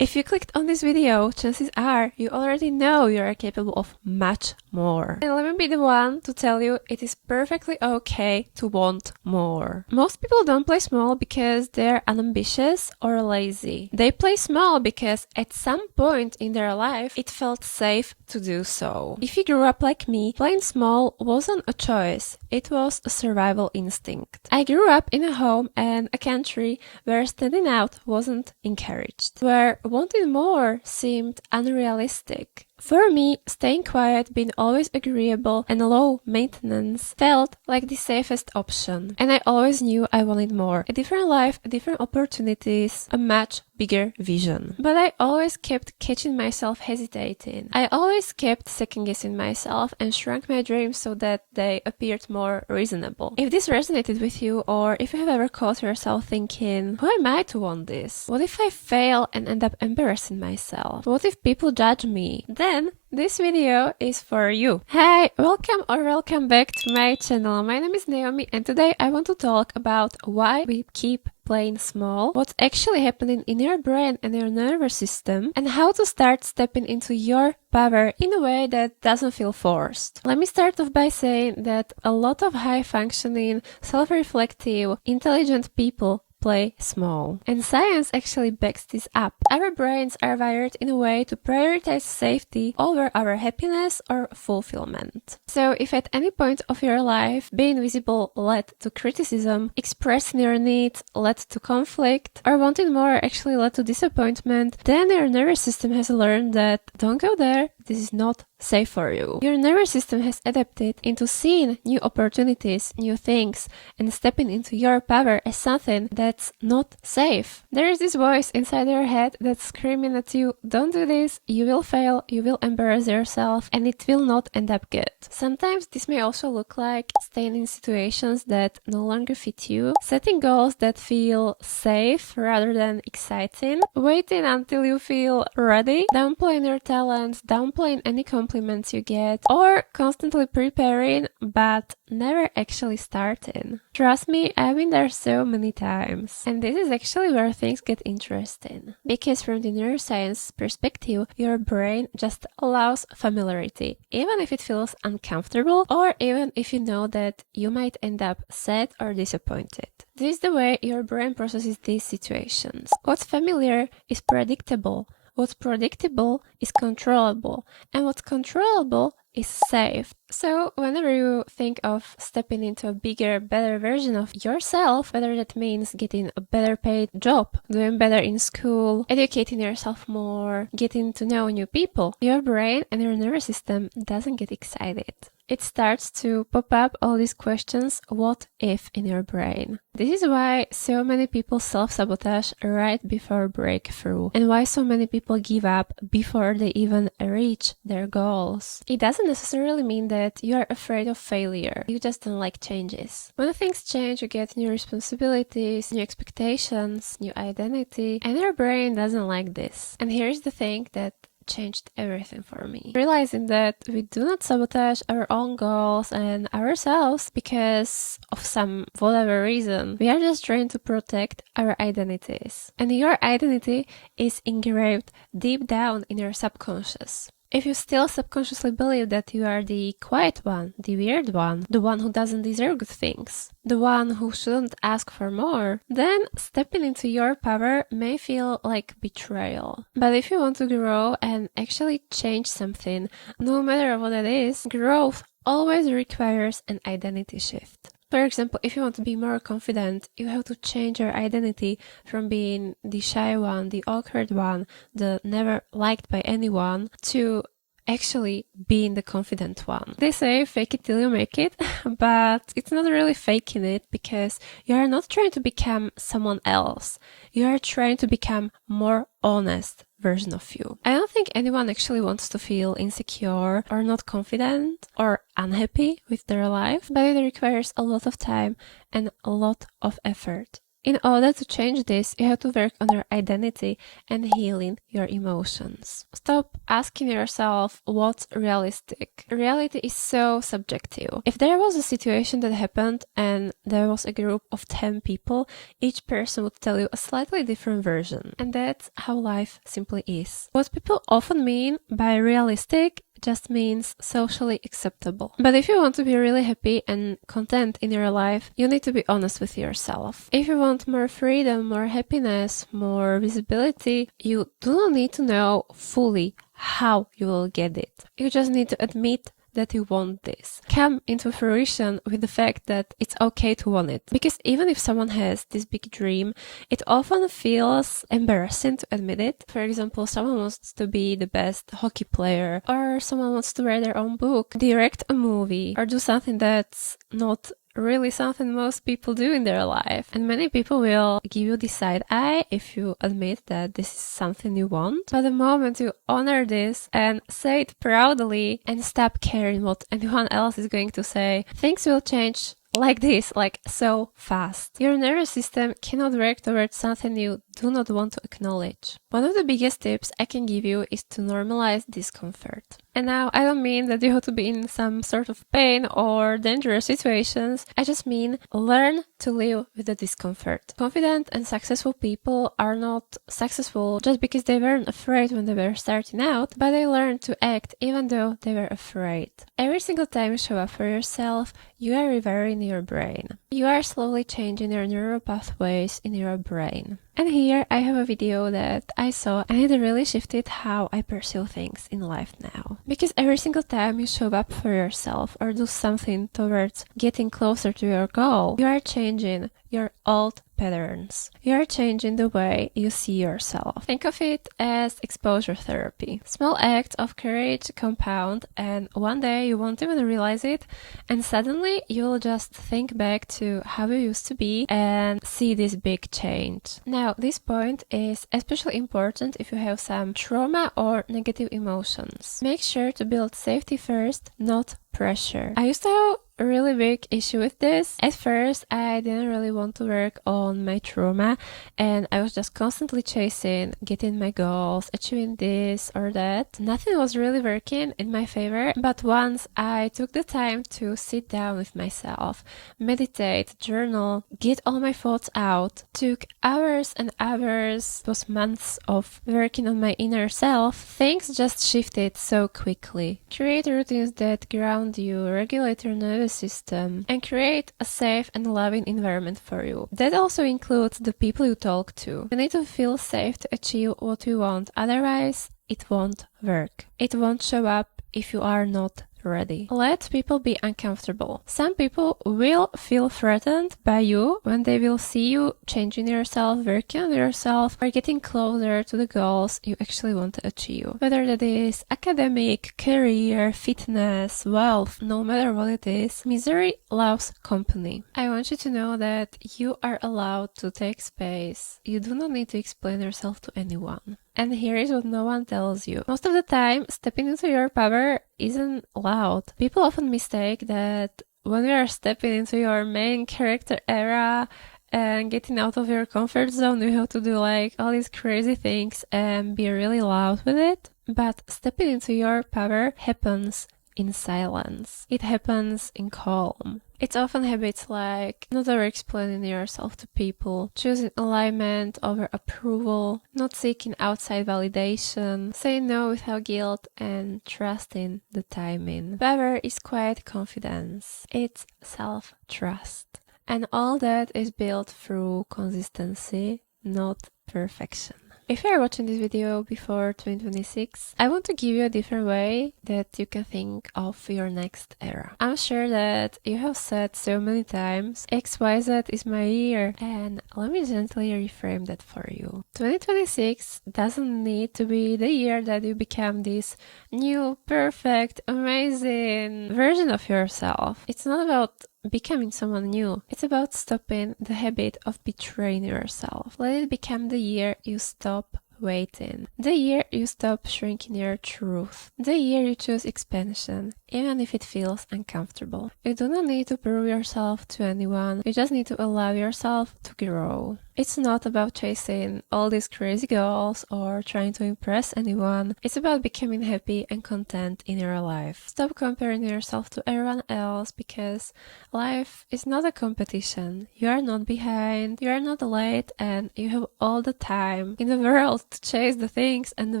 If you clicked on this video, chances are you already know you are capable of much more. And let me be the one to tell you it is perfectly okay to want more. Most people don't play small because they're unambitious or lazy. They play small because at some point in their life it felt safe to do so. If you grew up like me, playing small wasn't a choice, it was a survival instinct. I grew up in a home and a country where standing out wasn't encouraged, where wanting more seemed unrealistic. For me, staying quiet, being always agreeable and low maintenance felt like the safest option. And I always knew I wanted more. A different life, different opportunities, a much bigger vision. But I always kept catching myself hesitating. I always kept second guessing myself and shrunk my dreams so that they appeared more reasonable. If this resonated with you, or if you have ever caught yourself thinking, who am I to want this? What if I fail and end up embarrassing myself? What if people judge me? Then this video is for you. Hi, welcome back to my channel. My name is Naomi and today I want to talk about why we keep playing small, what's actually happening in your brain and your nervous system, and how to start stepping into your power in a way that doesn't feel forced. Let me start off by saying that a lot of high-functioning, self-reflective, intelligent people play small. And science actually backs this up. Our brains are wired in a way to prioritize safety over our happiness or fulfillment. So if at any point of your life being visible led to criticism, expressing your needs led to conflict, or wanting more actually led to disappointment, then your nervous system has learned that don't go there, this is not safe for you. Your nervous system has adapted into seeing new opportunities, new things, and stepping into your power as something that's not safe. There is this voice inside your head that's screaming at you, don't do this, you will fail, you will embarrass yourself, and it will not end up good. Sometimes this may also look like staying in situations that no longer fit you, setting goals that feel safe rather than exciting, waiting until you feel ready, downplaying your talents, downplaying any compliments you get, or constantly preparing but never actually starting. Trust me, I've been there so many times. And this is actually where things get interesting. Because from the neuroscience perspective, your brain just allows familiarity, even if it feels uncomfortable, or even if you know that you might end up sad or disappointed. This is the way your brain processes these situations. What's familiar is predictable. What's predictable is controllable, and what's controllable is safe. So whenever you think of stepping into a bigger, better version of yourself, whether that means getting a better paid job, doing better in school, educating yourself more, getting to know new people, your brain and your nervous system doesn't get excited. It starts to pop up all these questions, what if, in your brain. This is why so many people self-sabotage right before breakthrough, and why so many people give up before they even reach their goals. It doesn't necessarily mean that you are afraid of failure, you just don't like changes. When things change, you get new responsibilities, new expectations, new identity, and your brain doesn't like this. And here's the thing that changed everything for me. Realizing that we do not sabotage our own goals and ourselves because of some whatever reason. We are just trying to protect our identities. And your identity is engraved deep down in your subconscious. If you still subconsciously believe that you are the quiet one, the weird one, the one who doesn't deserve good things, the one who shouldn't ask for more, then stepping into your power may feel like betrayal. But if you want to grow and actually change something, no matter what it is, growth always requires an identity shift. For example, if you want to be more confident, you have to change your identity from being the shy one, the awkward one, the never liked by anyone, to actually being the confident one. They say fake it till you make it, but it's not really faking it because you are not trying to become someone else. You are trying to become more honest version of you. I don't think anyone actually wants to feel insecure or not confident or unhappy with their life, but it requires a lot of time and a lot of effort. In order to change this, you have to work on your identity and healing your emotions. Stop asking yourself what's realistic. Reality is so subjective. If there was a situation that happened and there was a group of 10 people, each person would tell you a slightly different version. And that's how life simply is. What people often mean by realistic just means socially acceptable. But if you want to be really happy and content in your life, you need to be honest with yourself. If you want more freedom, more happiness, more visibility, you do not need to know fully how you will get it. You just need to admit that you want this. Come into fruition with the fact that it's okay to want it. Because even if someone has this big dream, it often feels embarrassing to admit it. For example, someone wants to be the best hockey player, or someone wants to write their own book, direct a movie, or do something that's not really something most people do in their life. And many people will give you the side eye if you admit that this is something you want. But the moment you honor this and say it proudly and stop caring what anyone else is going to say, things will change like this, like so fast. Your nervous system cannot work towards something you do not want to acknowledge. One of the biggest tips I can give you is to normalize discomfort. And now I don't mean that you have to be in some sort of pain or dangerous situations. I just mean learn to live with the discomfort. Confident and successful people are not successful just because they weren't afraid when they were starting out, but they learned to act even though they were afraid. Every single time you show up for yourself, you are rewiring your brain. You are slowly changing your neural pathways in your brain. And here I have a video that I saw and it really shifted how I pursue things in life now. Because every single time you show up for yourself or do something towards getting closer to your goal, you are changing your old patterns. You are changing the way you see yourself. Think of it as exposure therapy. Small acts of courage compound, and one day you won't even realize it, and suddenly you'll just think back to how you used to be and see this big change. Now, this point is especially important if you have some trauma or negative emotions. Make sure to build safety first, not pressure. I used to have a really big issue with this. At first, I didn't really want to work on my trauma, and I was just constantly chasing, getting my goals, achieving this or that. Nothing was really working in my favor, but once I took the time to sit down with myself, meditate, journal, get all my thoughts out, took hours and hours, it was months of working on my inner self, things just shifted so quickly. Create routines that ground you, regulate your nervous system, and create a safe and loving environment for you. That also includes the people you talk to. You need to feel safe to achieve what you want, otherwise it won't work. It won't show up if you are not ready. Let people be uncomfortable. Some people will feel threatened by you when they will see you changing yourself, working on yourself, or getting closer to the goals you actually want to achieve. Whether that is academic, career, fitness, wealth, no matter what it is, misery loves company. I want you to know that you are allowed to take space. You do not need to explain yourself to anyone. And here is what no one tells you. Most of the time, stepping into your power isn't loud. People often mistake that when you are stepping into your main character era and getting out of your comfort zone, you have to do like all these crazy things and be really loud with it. But stepping into your power happens in silence. It happens in calm. It's often habits like not over-explaining yourself to people, choosing alignment over approval, not seeking outside validation, saying no without guilt, and trusting the timing. Power is quiet confidence. It's self-trust. And all that is built through consistency, not perfection. If you are watching this video before 2026, I want to give you a different way that you can think of your next era. I'm sure that you have said so many times, XYZ is my year, and let me gently reframe that for you. 2026 doesn't need to be the year that you become this new, perfect, amazing version of yourself. It's not about becoming someone new. It's about stopping the habit of betraying yourself. Let it become the year you stop waiting. The year you stop shrinking your truth. The year you choose expansion, even if it feels uncomfortable. You do not need to prove yourself to anyone, you just need to allow yourself to grow. It's not about chasing all these crazy goals or trying to impress anyone. It's about becoming happy and content in your life. Stop comparing yourself to everyone else because life is not a competition. You are not behind, you are not late, and you have all the time in the world to chase the things and the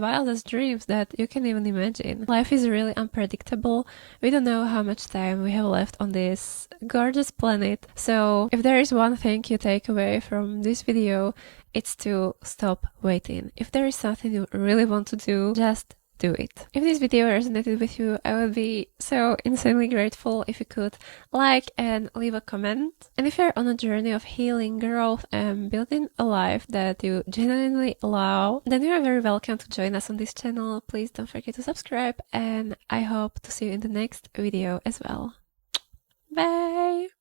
wildest dreams that you can even imagine. Life is really unpredictable. We don't know how much time we have left on this gorgeous planet. So if there is one thing you take away from this video, it's to stop waiting. If there is something you really want to do, just do it. If this video resonated with you, I would be so insanely grateful if you could like and leave a comment. And if you're on a journey of healing, growth, and building a life that you genuinely love, then you are very welcome to join us on this channel. Please don't forget to subscribe, and I hope to see you in the next video as well. Bye!